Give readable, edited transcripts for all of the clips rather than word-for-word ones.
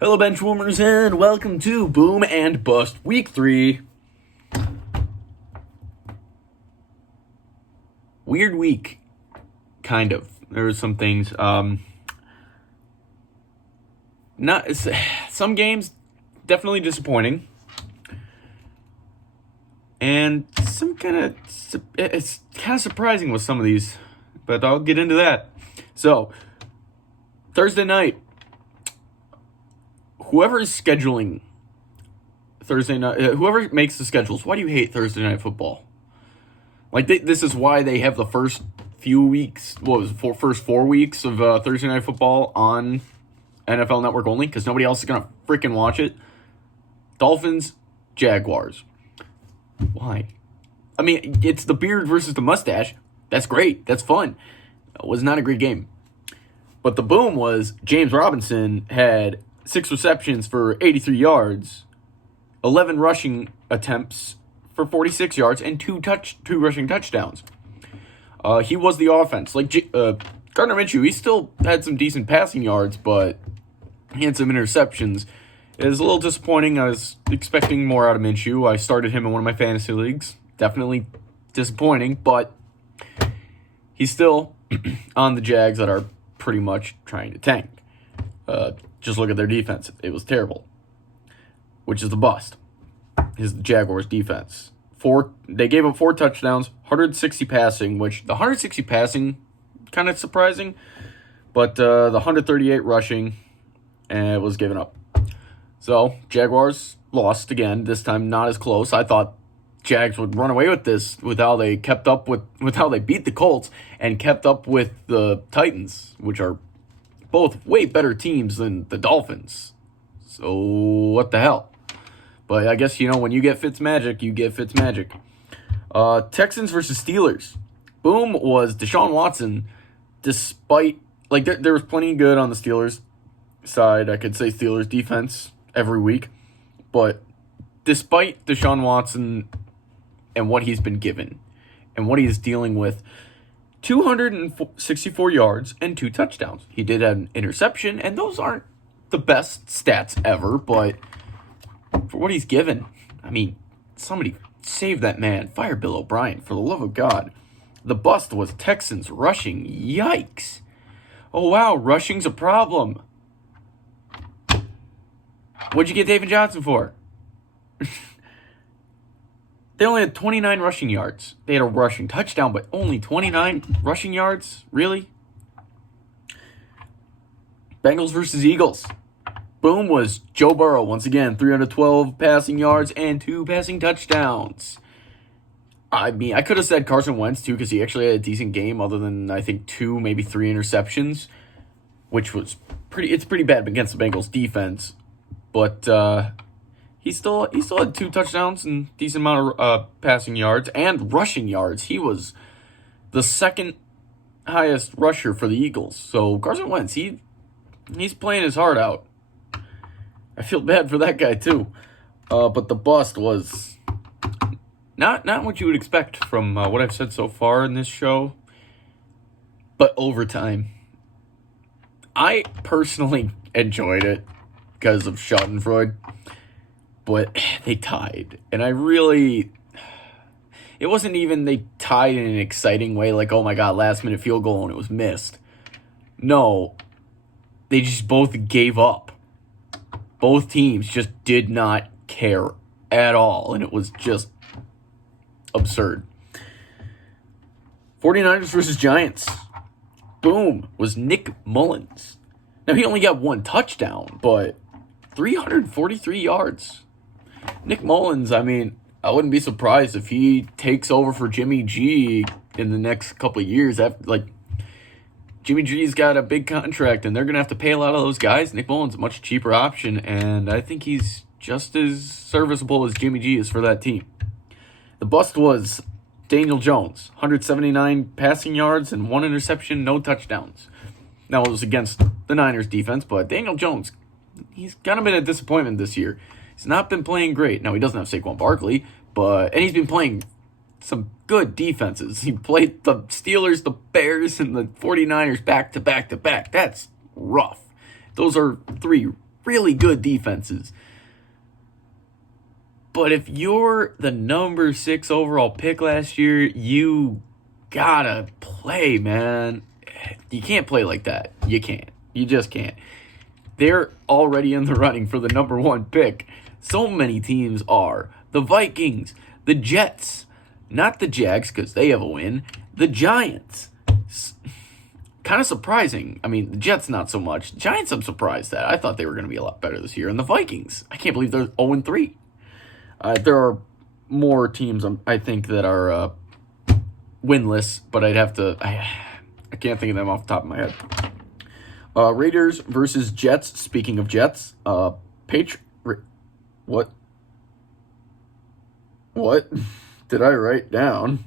Hello, benchwarmers, and welcome to Boom and Bust Week 3. Weird week, kind of. There were some things. Some games definitely disappointing, and it's kind of surprising with some of these, but I'll get into that. So, Thursday night. Whoever is scheduling Thursday night, whoever makes the schedules, why do you hate Thursday night football? This is why they have the first few weeks, first 4 weeks of Thursday night football on NFL Network only, because nobody else is going to freaking watch it. Dolphins, Jaguars. Why? I mean, it's the beard versus the mustache. That's great. That's fun. It was not a great game. But the boom was James Robinson had 6 receptions for 83 yards, 11 rushing attempts for 46 yards, and 2 rushing touchdowns. He was the offense. Gardner Minshew, he still had some decent passing yards, but he had some interceptions. It was a little disappointing. I was expecting more out of Minshew. I started him in one of my fantasy leagues. Definitely disappointing, but he's still on the Jags that are pretty much trying to tank. Just look at their defense. It was terrible, which is the bust. Is the Jaguars' defense. They gave up 4 touchdowns, 160 passing, which the 160 passing, kind of surprising, but the 138 rushing, and it was given up. So, Jaguars lost again, this time not as close. I thought Jags would run away with this with how they beat the Colts and kept up with the Titans, which are both way better teams than the Dolphins. So, what the hell? But I guess, when you get Fitzmagic, you get Fitzmagic. Texans versus Steelers. Boom was Deshaun Watson, despite, there was plenty good on the Steelers side. I could say Steelers defense every week. But despite Deshaun Watson and what he's been given and what he's dealing with, 264 yards and 2 touchdowns. He did have an interception, and those aren't the best stats ever, but for what he's given, I mean, somebody save that man. Fire Bill O'Brien, for the love of God. The bust was Texans rushing. Yikes. Oh, wow, rushing's a problem. What'd you get David Johnson for? They only had 29 rushing yards. They had a rushing touchdown, but only 29 rushing yards? Really? Bengals versus Eagles. Boom was Joe Burrow, once again, 312 passing yards and 2 passing touchdowns. I mean, I could have said Carson Wentz, too, because he actually had a decent game, other than, I think, 2, maybe 3 interceptions, which was pretty bad against the Bengals defense. But, He still had 2 touchdowns and decent amount of passing yards and rushing yards. He was the second highest rusher for the Eagles. So Carson Wentz, he's playing his heart out. I feel bad for that guy too. But the bust was not what you would expect from what I've said so far in this show. But overtime. I personally enjoyed it because of Schadenfreude. But they tied. And it wasn't even they tied in an exciting way, like, oh my God, last minute field goal and it was missed. No, they just both gave up. Both teams just did not care at all. And it was just absurd. 49ers versus Giants. Boom, was Nick Mullens. Now, he only got 1 touchdown, but 343 yards. Nick Mullens, I mean, I wouldn't be surprised if he takes over for Jimmy G in the next couple of years. Jimmy G's got a big contract, and they're going to have to pay a lot of those guys. Nick Mullens is a much cheaper option, and I think he's just as serviceable as Jimmy G is for that team. The bust was Daniel Jones, 179 passing yards and 1 interception, no touchdowns. Now, it was against the Niners defense, but Daniel Jones, he's kind of been a disappointment this year. He's not been playing great. Now, he doesn't have Saquon Barkley, and he's been playing some good defenses. He played the Steelers, the Bears, and the 49ers back to back to back. That's rough. Those are 3 really good defenses. But if you're the number 6 overall pick last year, you gotta play, man. You can't play like that. You can't. You just can't. They're already in the running for the number 1 pick. So many teams are. The Vikings, the Jets, not the Jags because they have a win, the Giants. Kind of surprising. I mean, the Jets not so much. The Giants, I'm surprised at. I thought they were going to be a lot better this year. And the Vikings, I can't believe they're 0-3. There are more teams, I think, that are winless, but I'd have to... I can't think of them off the top of my head. Raiders versus Jets. Speaking of Jets, what? What did I write down?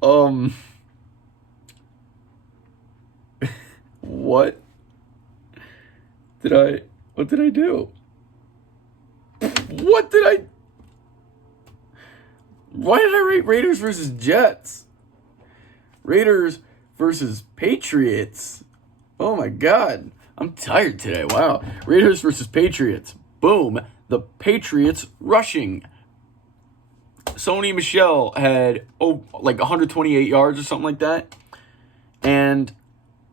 What did I do? Why did I write Raiders versus Jets? Raiders versus Patriots. Oh my God. I'm tired today. Wow. Raiders versus Patriots. Boom. The Patriots rushing. Sony Michel had like 128 yards or something like that. And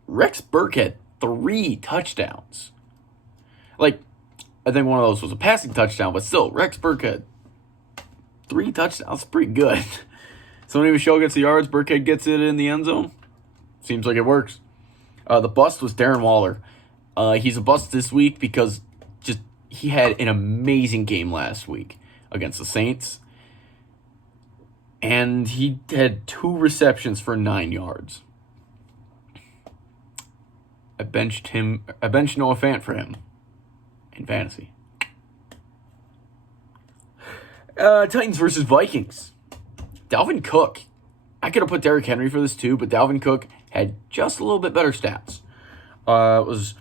Rex Burke had 3 touchdowns. Like, I think one of those was a passing touchdown, but still, Rex Burke had 3 touchdowns. Pretty good. Sony Michel gets the yards. Burkhead gets it in the end zone. Seems like it works. The bust was Darren Waller. He's a bust this week because he had an amazing game last week against the Saints. And he had 2 receptions for 9 yards. I benched Noah Fant for him in fantasy. Titans versus Vikings. Dalvin Cook. I could have put Derrick Henry for this too, but Dalvin Cook had just a little bit better stats. It was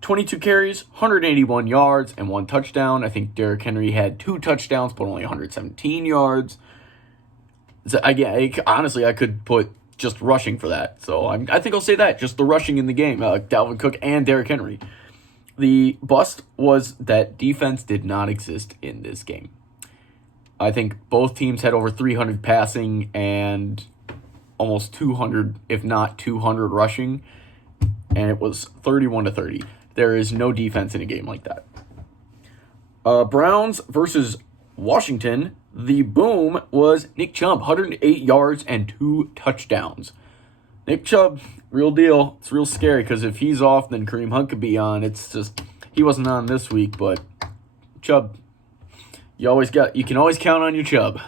22 carries, 181 yards, and 1 touchdown. I think Derrick Henry had 2 touchdowns, but only 117 yards. So honestly, I could put just rushing for that. So I think I'll say that. Just the rushing in the game. Dalvin Cook and Derrick Henry. The bust was that defense did not exist in this game. I think both teams had over 300 passing and almost 200, if not 200 rushing. And it was 31-30. There is no defense in a game like that. Browns versus Washington. The boom was Nick Chubb, 108 yards and 2 touchdowns. Nick Chubb, real deal. It's real scary because if he's off, then Kareem Hunt could be on. It's just, he wasn't on this week, but Chubb, you can always count on your Chubb.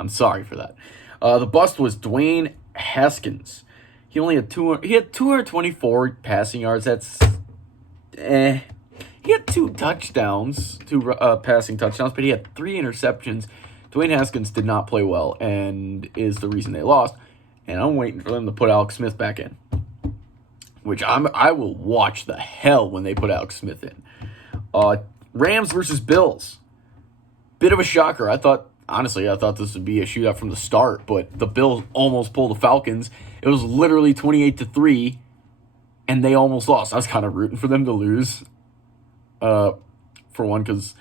I'm sorry for that. The bust was Dwayne Haskins. He only had 224 passing yards. That's He had 2 touchdowns, 2 passing touchdowns, but he had 3 interceptions. Dwayne Haskins did not play well and is the reason they lost. And I'm waiting for them to put Alex Smith back in, which I will watch the hell when they put Alex Smith in. Rams versus Bills. Bit of a shocker. I thought this would be a shootout from the start, but the Bills almost pulled the Falcons. It was literally 28-3, and they almost lost. I was kind of rooting for them to lose. For one, because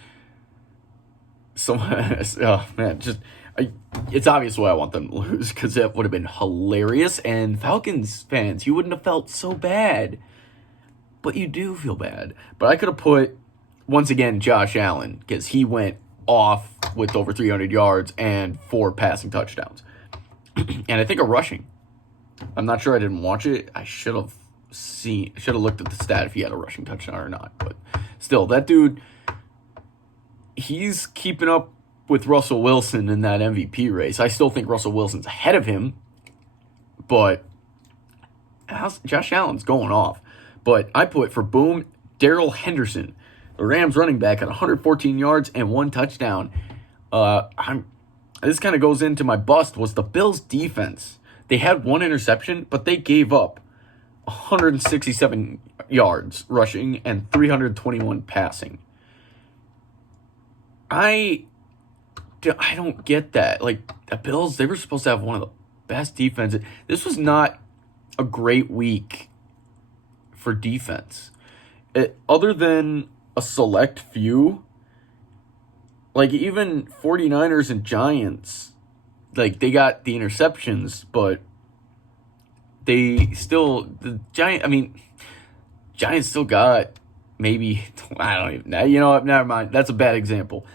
it's obvious why I want them to lose, because that would have been hilarious. And Falcons fans, you wouldn't have felt so bad, but you do feel bad. But I could have put, once again, Josh Allen, because he went off with over 300 yards and 4 passing touchdowns, and I think a rushing. I'm not sure. I didn't watch it. I should have looked at the stat if he had a rushing touchdown or not. But still, that dude, he's keeping up with Russell Wilson in that MVP race. I still think Russell Wilson's ahead of him, but Josh Allen's going off. But I put for boom, Darrell Henderson, the Rams running back, at 114 yards and 1 touchdown. This kind of goes into my bust was the Bills' defense. They had 1 interception, but they gave up 167 yards rushing and 321 passing. I don't get that. Like, the Bills, they were supposed to have one of the best defenses. This was not a great week for defense. Other than a select few, like even 49ers and Giants, like they got the interceptions, but Giants still got maybe, I don't even, you know what, never mind. That's a bad example.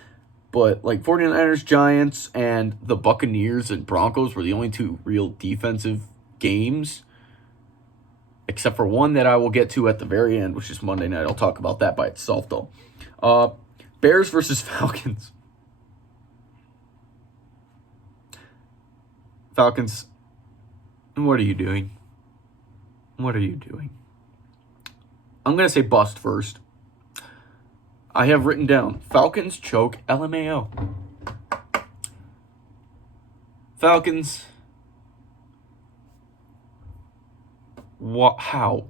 But like 49ers, Giants, and the Buccaneers and Broncos were the only two real defensive games, except for one that I will get to at the very end, which is Monday night. I'll talk about that by itself, though. Bears versus Falcons. Falcons, what are you doing? What are you doing? I'm going to say bust first. I have written down, Falcons choke LMAO. Falcons. What? How?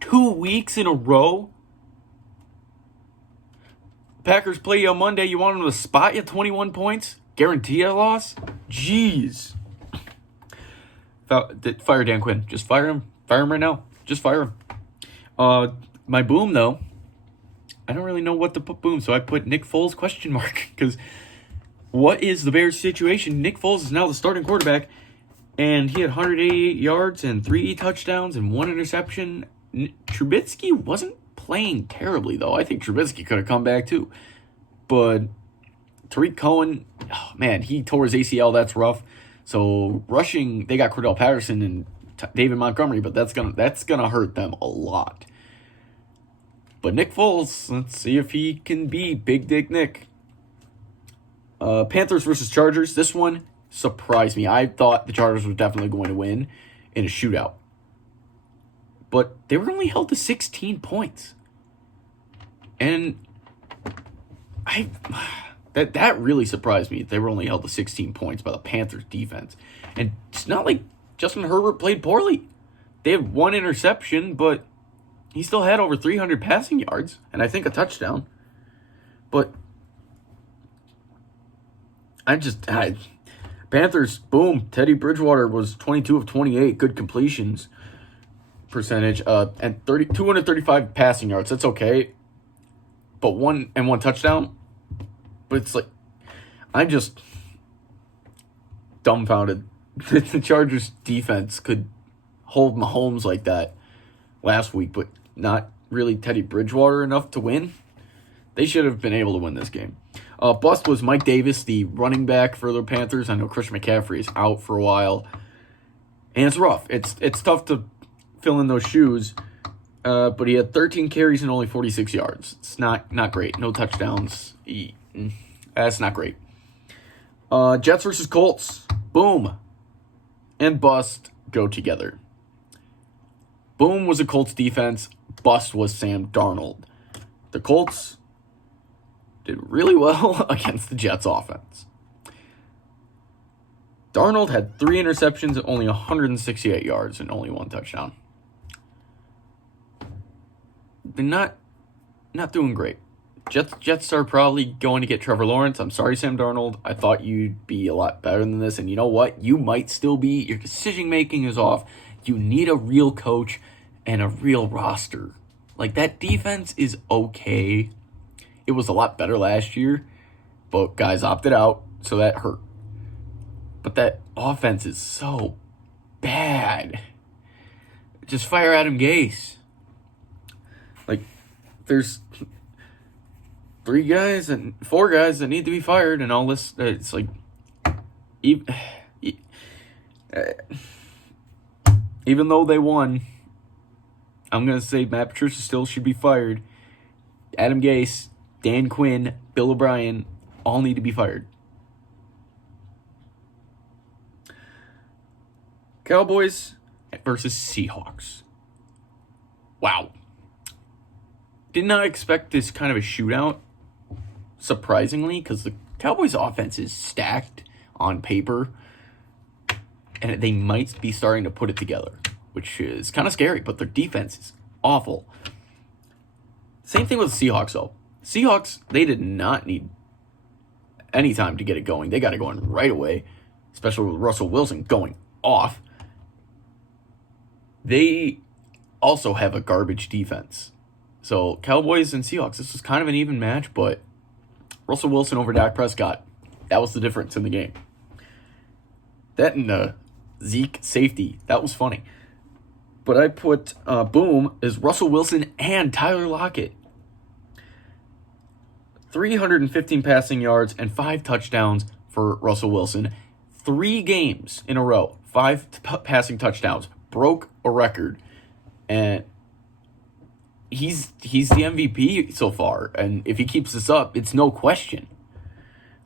2 weeks in a row? Packers play you on Monday. You want them to spot you 21 points? Guarantee a loss? Jeez. Fire Dan Quinn. Just fire him. Fire him right now. Just fire him. My boom, though, I don't really know what to put boom, so I put Nick Foles ? Because what is the Bears' situation? Nick Foles is now the starting quarterback, and he had 188 yards and 3 touchdowns and 1 interception. Trubisky wasn't playing terribly, though. I think Trubisky could have come back, too. But Tariq Cohen, oh, man, he tore his ACL. That's rough. So rushing, they got Cordell Patterson and David Montgomery, but that's gonna hurt them a lot. But Nick Foles, let's see if he can be Big Dick Nick. Panthers versus Chargers. This one surprised me. I thought the Chargers were definitely going to win in a shootout. But they were only held to 16 points. And that really surprised me. They were only held to 16 points by the Panthers defense. And it's not like Justin Herbert played poorly. They had 1 interception, but he still had over 300 passing yards, and I think a touchdown. But Panthers, boom. Teddy Bridgewater was 22 of 28, good completions percentage, and 235 passing yards. That's okay. But 1 touchdown. But it's like, I'm just dumbfounded that the Chargers defense could hold Mahomes like that last week, but not really Teddy Bridgewater enough to win. They should have been able to win this game. Bust was Mike Davis, the running back for the Panthers. I know Christian McCaffrey is out for a while, and it's rough. It's tough to fill in those shoes, but he had 13 carries and only 46 yards. It's not great. No touchdowns. That's not great. Jets versus Colts. Boom and bust go together. Boom was a Colts defense. Bust was Sam Darnold. The Colts did really well against the Jets offense. Darnold had 3 interceptions and only 168 yards and only 1 touchdown. They're not doing great. Jets are probably going to get Trevor Lawrence. I'm sorry, Sam Darnold. I thought you'd be a lot better than this. And you know what? You might still be. Your decision-making is off. You need a real coach and a real roster. Like, that defense is okay. It was a lot better last year, but guys opted out, so that hurt. But that offense is so bad. Just fire Adam Gase. Like, there's 4 guys that need to be fired, and all this. It's like, even though they won, I'm going to say Matt Patricia still should be fired. Adam Gase, Dan Quinn, Bill O'Brien, all need to be fired. Cowboys versus Seahawks. Wow. Did not expect this kind of a shootout, surprisingly, because the Cowboys' offense is stacked on paper, and they might be starting to put it together, which is kind of scary, but their defense is awful. Same thing with the Seahawks, though. Seahawks, they did not need any time to get it going. They got it going right away, especially with Russell Wilson going off. they also have a garbage defense. So Cowboys and Seahawks, this was kind of an even match, but Russell Wilson over Dak Prescott, that was the difference in the game. That and the Zeke safety, that was funny. But I put, boom, is Russell Wilson and Tyler Lockett. 315 passing yards and 5 touchdowns for Russell Wilson. 3 games in a row, 5 passing touchdowns. Broke a record. And he's the MVP so far. And if he keeps this up, it's no question.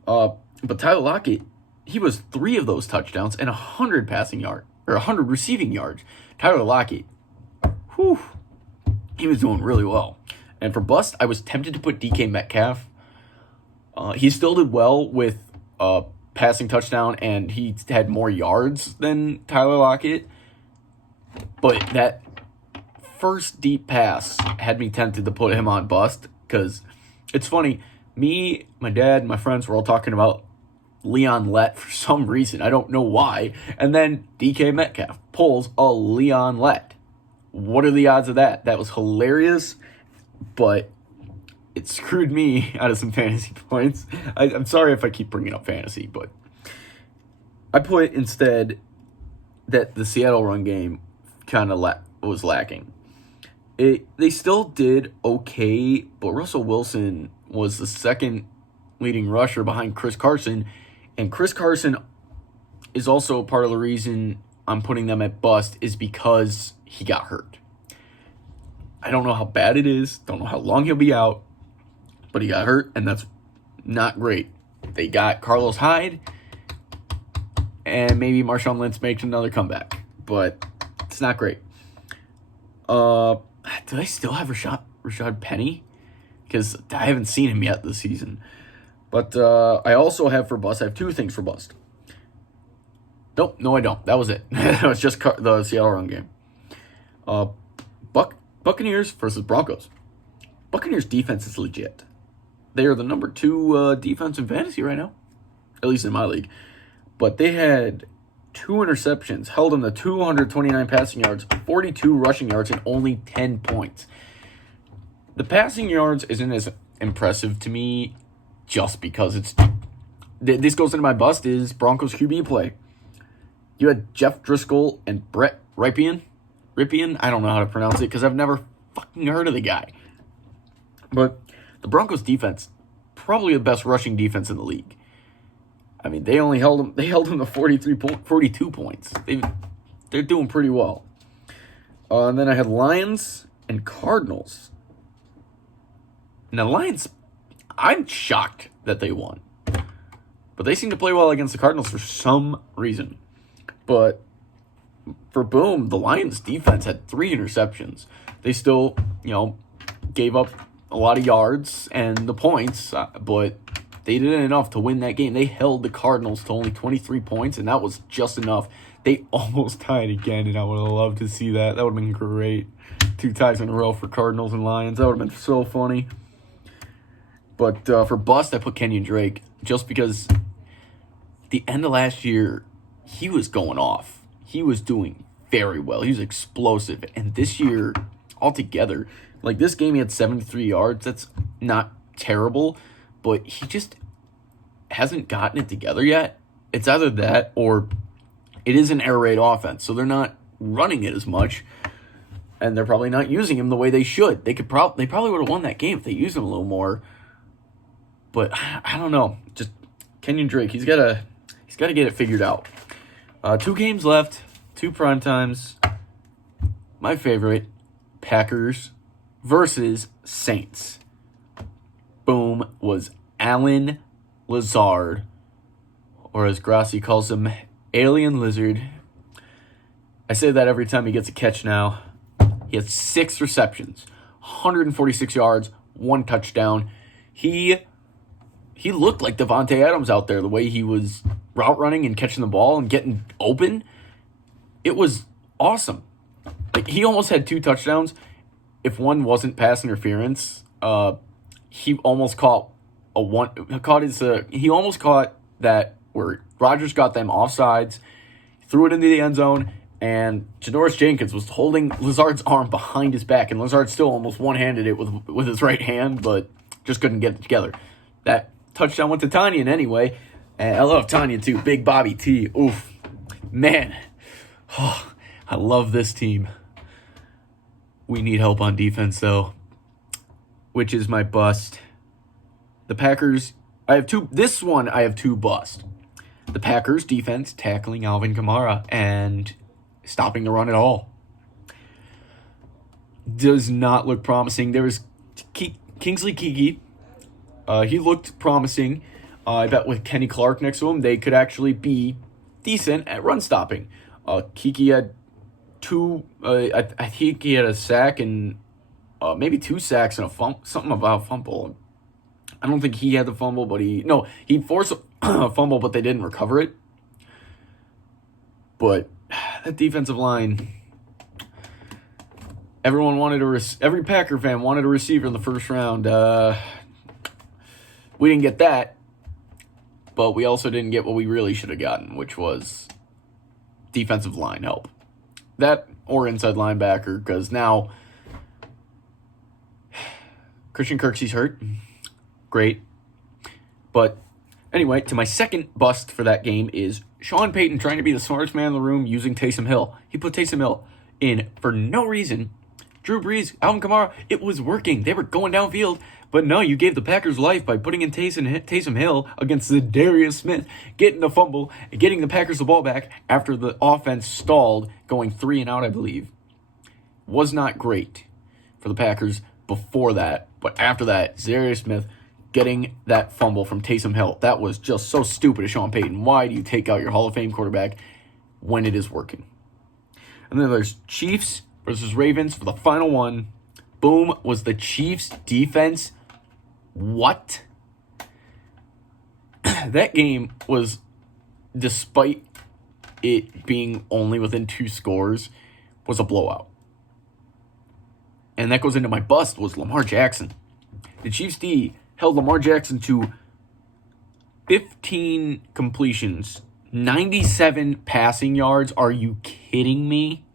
But Tyler Lockett, he was 3 of those touchdowns and 100 passing yards, or 100 receiving yards. Tyler Lockett, whew, he was doing really well. And for bust, I was tempted to put DK Metcalf. He still did well with passing touchdown, and he had more yards than Tyler Lockett. But that first deep pass had me tempted to put him on bust, because it's funny. Me, my dad, and my friends were all talking about Leon Lett for some reason. I don't know why. And then DK Metcalf pulls a Leon Lett. What are the odds of that? That was hilarious, but it screwed me out of some fantasy points. I'm sorry if I keep bringing up fantasy, but I put instead that the Seattle run game kind of was lacking. They still did okay, but Russell Wilson was the second leading rusher behind Chris Carson, and Chris Carson is also part of the reason I'm putting them at bust is because he got hurt. I don't know how bad it is, don't know how long he'll be out, but he got hurt, and that's not great. They got Carlos Hyde, and maybe Marshawn Lynch makes another comeback, but it's not great. Do I still have Rashad Penny? Because I haven't seen him yet this season. But I also have for bust, I have 2 things for bust. Nope, no I don't. That was it. It was just the Seattle run game. Buccaneers versus Broncos. Buccaneers defense is legit. They are the number 2 defense in fantasy right now. At least in my league. But they had 2 interceptions, held them to 229 passing yards, 42 rushing yards, and only 10 points. The passing yards isn't as impressive to me just because this goes into my bust is Broncos QB play. You had Jeff Driscoll and Brett Ripien. I don't know how to pronounce it because I've never fucking heard of the guy. But the Broncos defense, probably the best rushing defense in the league. I mean, they only held them to 42 points. They're doing pretty well. And then I had Lions and Cardinals. Now, Lions, I'm shocked that they won. But they seem to play well against the Cardinals for some reason. But for boom, the Lions defense had 3 interceptions. They still, gave up a lot of yards and the points, but they didn't enough to win that game. They held the Cardinals to only 23 points, and that was just enough. They almost tied again, and I would have loved to see that. That would have been great. 2 ties in a row for Cardinals and Lions. That would have been so funny. But for bust, I put Kenyon Drake just because at the end of last year, he was going off. He was doing very well. He was explosive. And this year, altogether, like this game, he had 73 yards. That's not terrible, but he just hasn't gotten it together yet. It's either that or it is an air raid offense, so they're not running it as much, and they're probably not using him the way they should. They probably would have won that game if they used him a little more. But I don't know. Just Kenyon Drake, he's got to get it figured out. 2 games left, 2 primetimes. My favorite, Packers versus Saints. Boom, was Allen Lazard, or as Grassi calls him, Alien Lizard. I say that every time he gets a catch now. He has 6 receptions, 146 yards, 1 touchdown. He looked like Devontae Adams out there, the way he was route running and catching the ball and getting open. It was awesome. Like, he almost had 2 touchdowns. If one wasn't pass interference, he almost caught he almost caught that where Rodgers got them offsides, threw it into the end zone, And Janoris Jenkins was holding Lazard's arm behind his back, and Lazard still almost one-handed it with his right hand, but just couldn't get it together. That touchdown went to Tanyan anyway. And I love Tanyan too. Big Bobby T. Oof. Man. Oh, I love this team. We need help on defense, though, which is my bust. The Packers, I have two bust. The Packers defense tackling Alvin Kamara and stopping the run at all. Does not look promising. There was Kingsley Keke. He looked promising. I bet with Kenny Clark next to him, they could actually be decent at run stopping. Keke had I think he had a sack and maybe 2 sacks and something about a fumble. I don't think he had the fumble, but he forced a fumble, but they didn't recover it. But that defensive line, every Packer fan wanted a receiver in the first round. We didn't get that, but we also didn't get what we really should have gotten, which was defensive line help. That or inside linebacker, because now Christian Kirksey's hurt. Great. But anyway, to my second bust for that game is Sean Payton trying to be the smartest man in the room using Taysom Hill. He put Taysom Hill in for no reason. Drew Brees, Alvin Kamara, it was working. They were going downfield. But no, you gave the Packers life by putting in Taysom Hill against Zadarius Smith, getting the fumble, and getting the Packers the ball back after the offense stalled, going 3 and out, I believe. Was not great for the Packers before that. But after that, Zadarius Smith getting that fumble from Taysom Hill. That was just so stupid of Sean Payton. Why do you take out your Hall of Fame quarterback when it is working? And then there's Chiefs versus Ravens for the final one. Boom, was the Chiefs' defense. What? That game was, despite it being only within 2 scores, was a blowout. And that goes into my bust, was Lamar Jackson. The Chiefs' D held Lamar Jackson to 15 completions, 97 passing yards. Are you kidding me?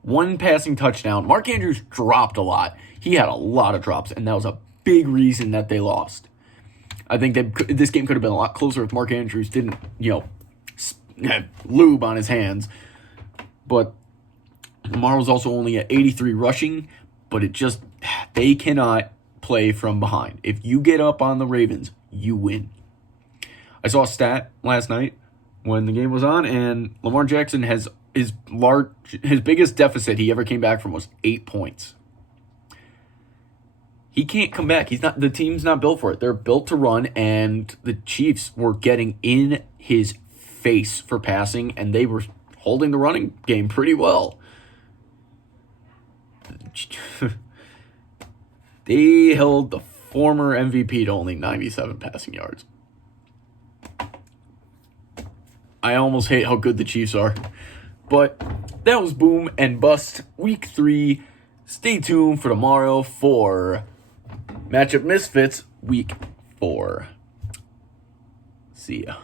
1 passing touchdown. Mark Andrews dropped a lot. He had a lot of drops, and that was a big reason that they lost. I think that this game could have been a lot closer if Mark Andrews didn't, have lube on his hands. But Lamar was also only at 83 rushing, but they cannot play from behind. If you get up on the Ravens, you win. I saw a stat last night when the game was on, and Lamar Jackson has his biggest deficit he ever came back from was 8 points. He can't come back. The team's not built for it. They're built to run, and the Chiefs were getting in his face for passing, and they were holding the running game pretty well. They held the former MVP to only 97 passing yards. I almost hate how good the Chiefs are. But that was Boom and Bust Week 3. Stay tuned for tomorrow for Matchup Misfits Week 4. See ya.